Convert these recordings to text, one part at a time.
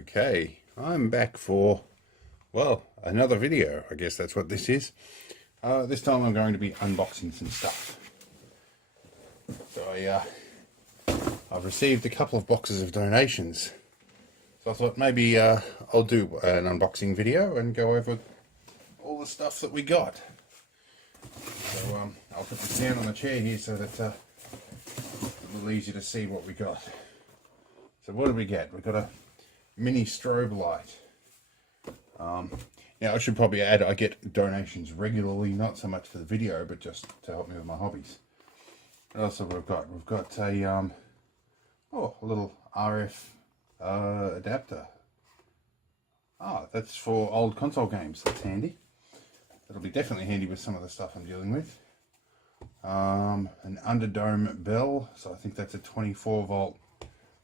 Okay, I'm back for, well, another video. I guess that's what this is. This time I'm going to be unboxing some stuff. So I've received a couple of boxes of donations. So I thought maybe I'll do an unboxing video and go over all the stuff that we got. So I'll put this down on the chair here so that it's a little easier to see what we got. So what did we get? We got a mini strobe light. Now I should probably add I get donations regularly, not so much for the video, but just to help me with my hobbies. What else have we got? We've got a little RF adapter. That's for old console games. That's handy. That'll be definitely handy with some of the stuff I'm dealing with. An underdome bell, so I think that's a 24 volt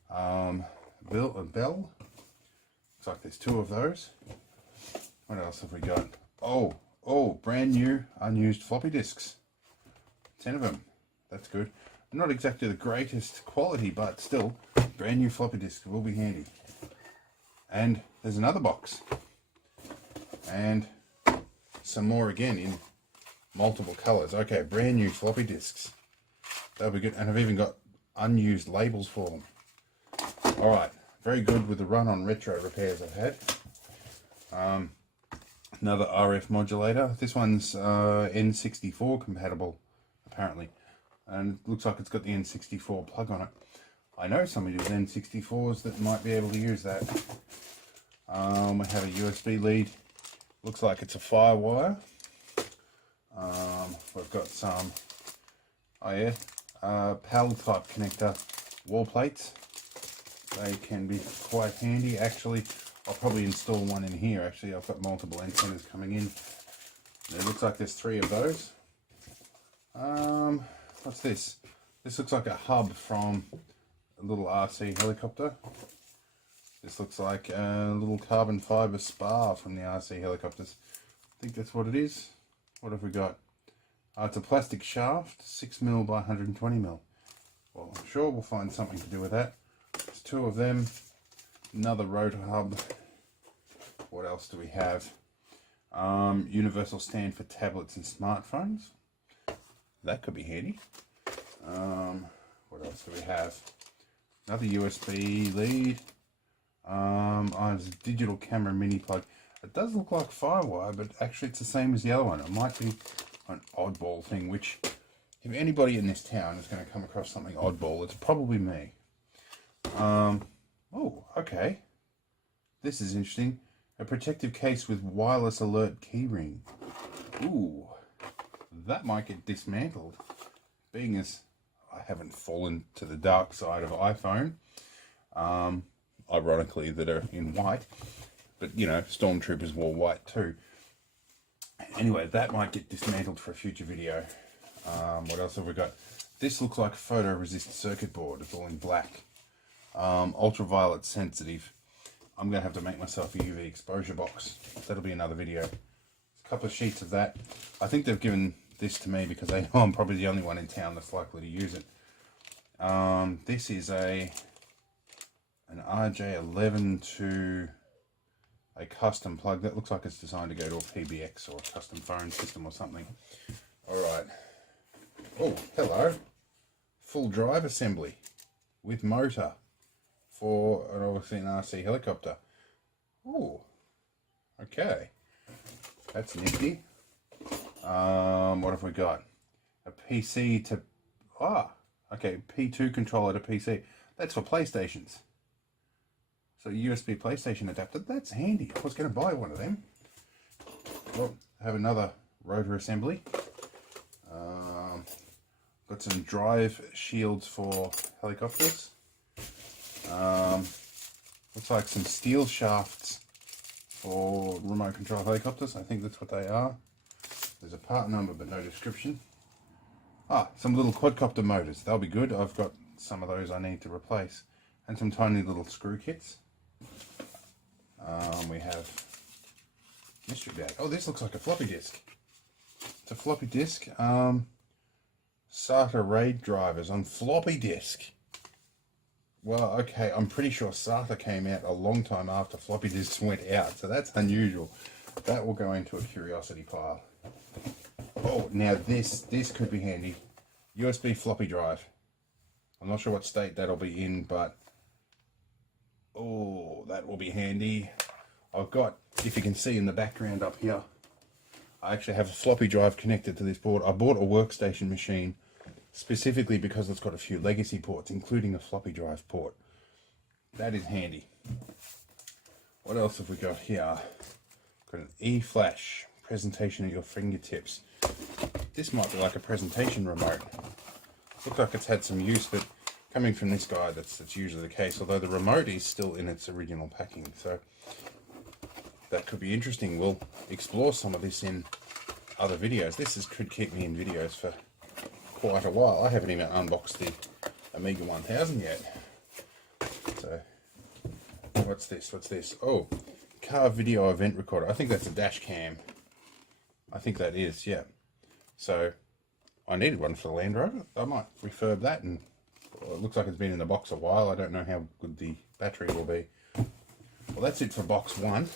bell. Looks like there's two of those. What else have we got? Oh, brand new unused floppy disks. 10 of them. That's good. Not exactly the greatest quality, but still, brand new floppy disk will be handy. And there's another box. And some more again in multiple colors. Okay, brand new floppy disks. That'll be good. And I've even got unused labels for them. Alright, very good with the run on retro repairs I've had. Another RF modulator. This one's N64 compatible, apparently. And it looks like it's got the N64 plug on it. I know somebody with N64s that might be able to use that. We have a USB lead. Looks like it's a Firewire. We've got some, PAL type connector wall plates. They can be quite handy. Actually, I'll probably install one in here. Actually, I've got multiple antennas coming in. It looks like there's 3 of those. What's this? This looks like a hub from a little RC helicopter. This looks like a little carbon fiber spar from the RC helicopters. I think that's what it is. What have we got? It's a plastic shaft, 6mm by 120mm. Well, I'm sure we'll find something to do with that. There's 2 of them. Another rotor hub. What else do we have? Universal stand for tablets and smartphones. That could be handy. What else do we have? Another USB lead. There's a digital camera mini plug. It does look like Firewire, but actually it's the same as the other one. It might be an oddball thing, which if anybody in this town is going to come across something oddball, it's probably me. Oh, okay. This is interesting. A protective case with wireless alert keyring. Ooh, that might get dismantled. Being as I haven't fallen to the dark side of iPhone, ironically that are in white, but you know, Stormtroopers wore white too. Anyway, that might get dismantled for a future video. What else have we got? This looks like a photoresist circuit board. It's all in black. Ultraviolet sensitive. I'm going to have to make myself a UV exposure box. That'll be another video. A couple of sheets of that. I think they've given this to me because they know I'm probably the only one in town that's likely to use it. This is an RJ11 to a custom plug. That looks like it's designed to go to a PBX or a custom phone system or something. Alright. Oh, hello. Full drive assembly with motor for obviously an RC helicopter. Oh, okay. That's nifty. What have we got? A PC to... okay, P2 controller to PC. That's for PlayStations. So USB PlayStation adapter. That's handy. I was going to buy one of them. Well, I have another rotor assembly. Got some drive shields for helicopters. Looks like some steel shafts for remote control helicopters. I think that's what they are. There's a part number but no description. Some little quadcopter motors. They'll be good. I've got some of those I need to replace. And some tiny little screw kits. We have mystery bag. Oh, this looks like a floppy disk. It's a floppy disk. SATA RAID drivers on floppy disk. Well, okay, I'm pretty sure SATA came out a long time after floppy disks went out, so that's unusual. That will go into a curiosity pile. Oh, now this could be handy. USB floppy drive. I'm not sure what state that'll be in, but oh, that will be handy. I've got, if you can see in the background up here, I actually have a floppy drive connected to this board. I bought a workstation machine specifically because it's got a few legacy ports, including a floppy drive port. That is handy. What else have we got here? Got an eFlash presentation at your fingertips. This might be like a presentation remote. Looks like it's had some use, but coming from this guy, that's usually the case, although the remote is still in its original packing, so that could be interesting. We'll explore some of this in other videos. Could keep me in videos for quite a while. I haven't even unboxed the Amiga 1000 yet. So, what's this? Oh, car video event recorder. I think that's a dash cam. I think that is, yeah. So, I needed one for the Land Rover. I might refurb that, and well, it looks like it's been in the box a while. I don't know how good the battery will be. Well, that's it for box 1.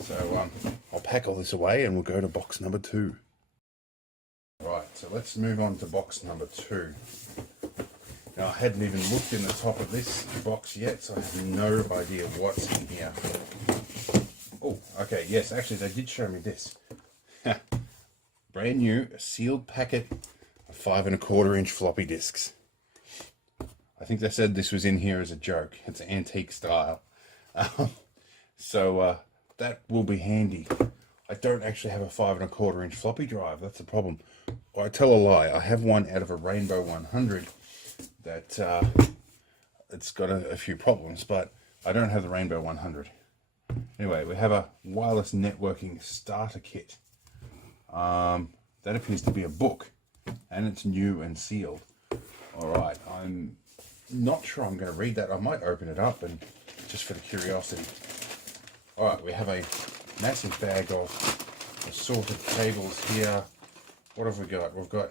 So I'll pack all this away and we'll go to box number 2. Right, so let's move on to box number 2. Now, I hadn't even looked in the top of this box yet, so I have no idea what's in here. Oh, okay, yes, actually they did show me this. Brand new sealed packet of 5 1/4 inch floppy disks. I think they said this was in here as a joke. It's antique style. So that will be handy. I don't actually have a 5 1/4 inch floppy drive. That's the problem. Well, I tell a lie. I have one out of a Rainbow 100 that it's got a few problems, but I don't have the Rainbow 100. Anyway, we have a wireless networking starter kit. That appears to be a book, and it's new and sealed. All right, I'm not sure I'm going to read that. I might open it up and just for the curiosity. All right, we have a massive bag of assorted cables here. What have we got? We've got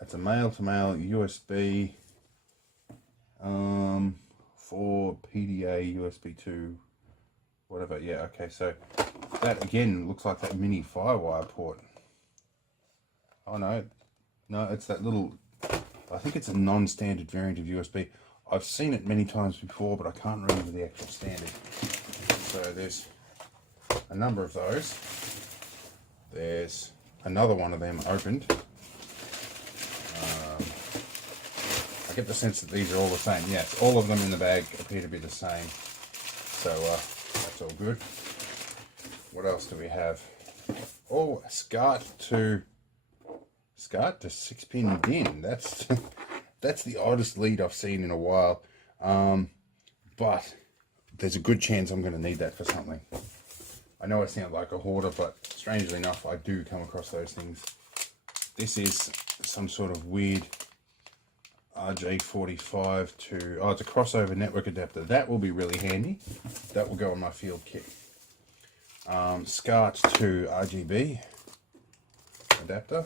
it's a male-to-male USB for PDA USB 2, whatever. Yeah, okay. So that again looks like that mini Firewire port. Oh no, it's that little. I think it's a non-standard variant of USB. I've seen it many times before, but I can't remember the actual standard. So there's a number of those. There's another one of them opened. I get the sense that these are all the same. Yes, all of them in the bag appear to be the same. So that's all good. What else do we have? Oh, a SCART to 6-pin DIN. That's the oddest lead I've seen in a while. But there's a good chance I'm going to need that for something. I know I sound like a hoarder, but strangely enough, I do come across those things. This is some sort of weird RJ45 to... Oh, it's a crossover network adapter. That will be really handy. That will go on my field kit. SCART to RGB adapter.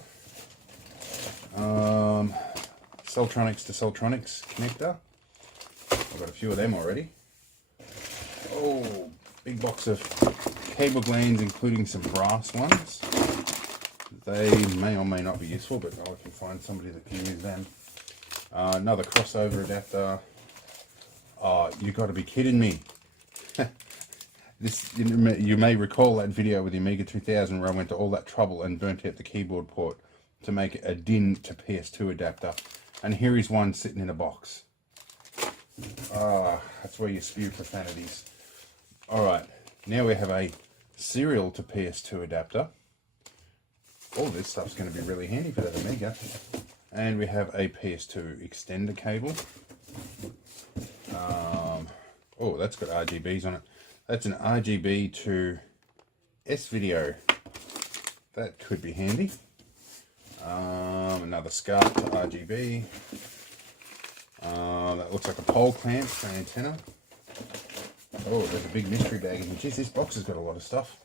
Celltronics to Celltronics connector. I've got a few of them already. Oh, big box of cable glands, including some brass ones. They may or may not be useful, but I can find somebody that can use them. Another crossover adapter. Oh, you got to be kidding me. This, you may recall that video with the Amiga 2000 where I went to all that trouble and burnt out the keyboard port to make a DIN to PS2 adapter. And here is one sitting in a box. That's where you spew profanities. Alright, now we have a serial to PS2 adapter. All this stuff's going to be really handy for that Amiga. And we have a PS2 extender cable. Oh, that's got RGBs on it. That's an RGB to S-Video. That could be handy. Another SCART to RGB. That looks like a pole clamp for an antenna. Oh, there's a big mystery bag in here. Geez, this box has got a lot of stuff.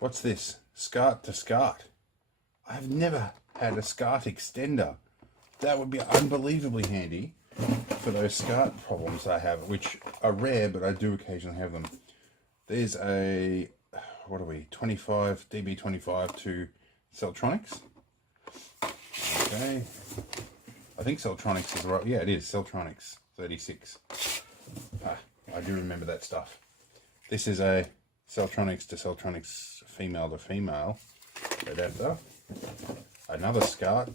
What's this? SCART to SCART. I've never had a SCART extender. that would be unbelievably handy for those SCART problems I have, which are rare, but I do occasionally have them. There's a, what are we, 25, DB25 to Celtronics. Okay. I think Celtronics is right. Yeah, it is. Celtronics 36. I do remember that stuff. This is a Celtronics to Celtronics female to female adapter. Another SCART.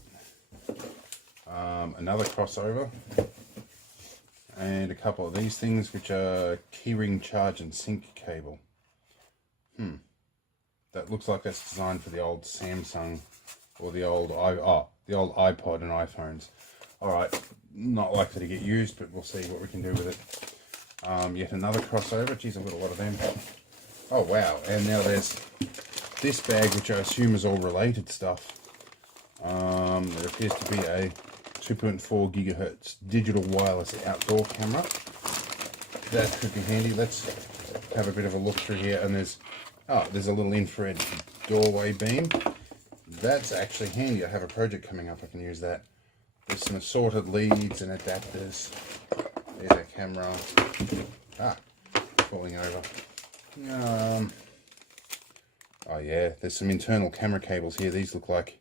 Another crossover. And a couple of these things, which are keyring charge and sync cable. That looks like that's designed for the old Samsung or the old iPod and iPhones. Alright, not likely to get used, but we'll see what we can do with it. Yet another crossover. Geez, I've got a lot of them. Oh wow, and now there's this bag, which I assume is all related stuff. There appears to be a 2.4 gigahertz digital wireless outdoor camera. That could be handy. Let's have a bit of a look through here, and there's a little infrared doorway beam. That's actually handy. I have a project coming up, I can use that. There's some assorted leads and adapters. There's a camera. Falling over. Oh yeah, there's some internal camera cables here. These look like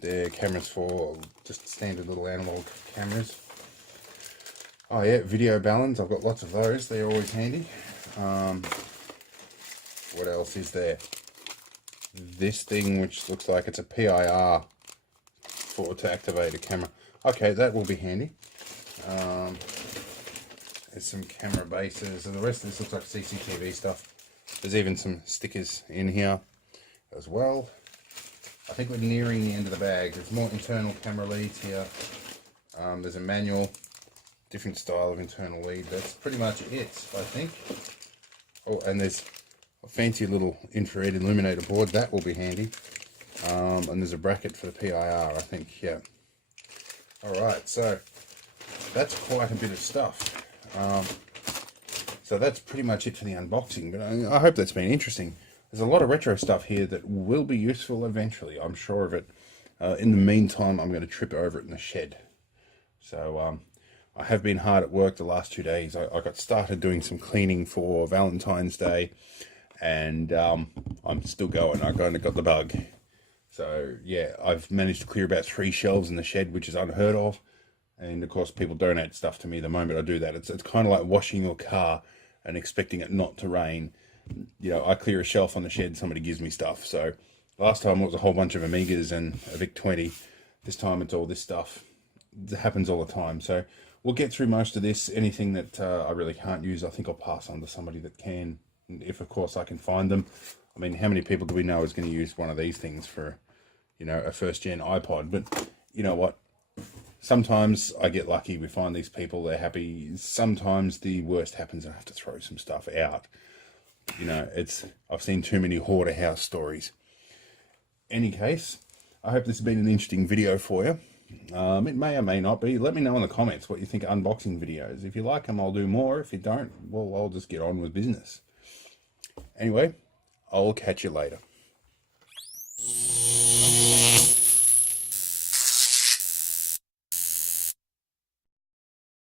they're cameras for just standard little analog cameras. Oh yeah, video balance. I've got lots of those. They're always handy. What else is there? This thing, which looks like it's a PIR to activate a camera. Okay, that will be handy. There's some camera bases, and the rest of this looks like CCTV stuff. There's even some stickers in here as well. I think we're nearing the end of the bag. There's more internal camera leads here. There's a manual, different style of internal lead. That's pretty much it, I think. Oh, and there's a fancy little infrared illuminator board. That will be handy. And there's a bracket for the PIR, I think, yeah. Alright, so that's quite a bit of stuff. So that's pretty much it for the unboxing, but I hope that's been interesting. There's a lot of retro stuff here that will be useful eventually, I'm sure of it. In the meantime, I'm going to trip over it in the shed. So I have been hard at work the last 2 days. I got started doing some cleaning for Valentine's Day, and I'm still going. I kind of got the bug. So yeah, I've managed to clear about 3 shelves in the shed, which is unheard of. And of course, people donate stuff to me the moment I do that. It's kind of like washing your car and expecting it not to rain. You know, I clear a shelf on the shed, somebody gives me stuff. So last time it was a whole bunch of Amigas and a VIC-20. This time it's all this stuff. It happens all the time. So we'll get through most of this. Anything that I really can't use, I think I'll pass on to somebody that can, if of course I can find them. I mean, how many people do we know is going to use one of these things for, you know, a first-gen iPod? But you know what? Sometimes I get lucky, we find these people, they're happy. Sometimes the worst happens and I have to throw some stuff out. You know, I've seen too many hoarder house stories. Any case, I hope this has been an interesting video for you. It may or may not be. Let me know in the comments what you think of unboxing videos. If you like them, I'll do more. If you don't, well, I'll just get on with business. Anyway, I'll catch you later.